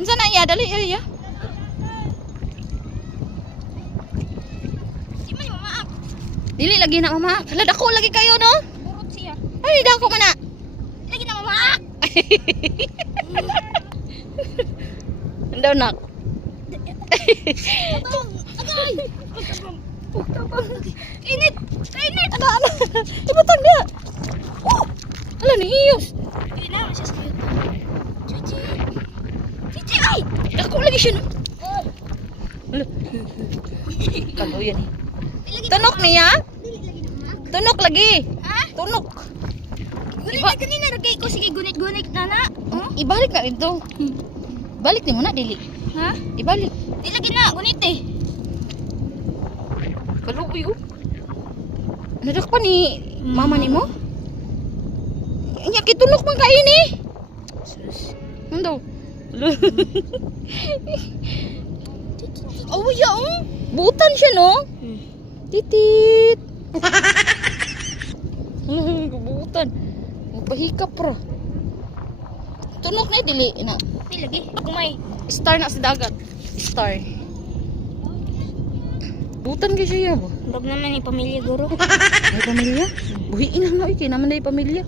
Unsa na iya dali iya. Di man mamaak. Dili lagi na mama. Hala dako lagi kayo no. Burot siya. Ay dako man na. Lagi na mamaak. Ndaw nak. Tabang. Agay. Tabang. Init. Init. Ana. Ibutang dia. Ala ni iyos. Hindi na siya sa iyo. Cici. Cici ay. Dako lagi siya no. Oh. Ala. Kalau yan eh. Lagi na Tunok niya? Dili lagi na mamaak. Tunok lagi. Ha? Tunok. Gunit na kanina ragay ko sige gunit-gunit na na. Oh? Ibalik na ito. Balik ni mo na dili. Ha? Ibalik. Di lagi na gunit eh. Kaluoy oh. Nadak pa ni mama ni mo? Nya kitunok man kain eh. Sus. Ando. Oh ya oh. Butan siya no? Titit. Butan. Magpahikap ra. Tunok na dili na. Di lagi. Kumay. Star na sa dagat. Star. Butan kay siya ba? Bag naman ni pamilya guro. May pamilya? Buhiin na nga kay naman na pamilya.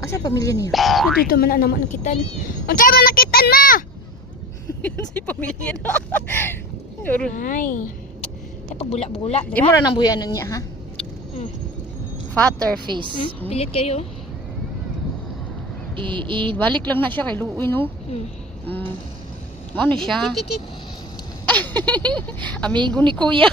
Asa pamilya niya? Ano dito man na naman nakitan. Unsay man nakitan ma? Si pamilya na. Ay. Tay pagbula-bula. Di mo ra nang buyanan niya ha? Hmm. Fatter face. Pilit kayo. Balik lang na siya kay Luoy no. Hmm. Mo na siya. Titit. Amigo ni Kuya.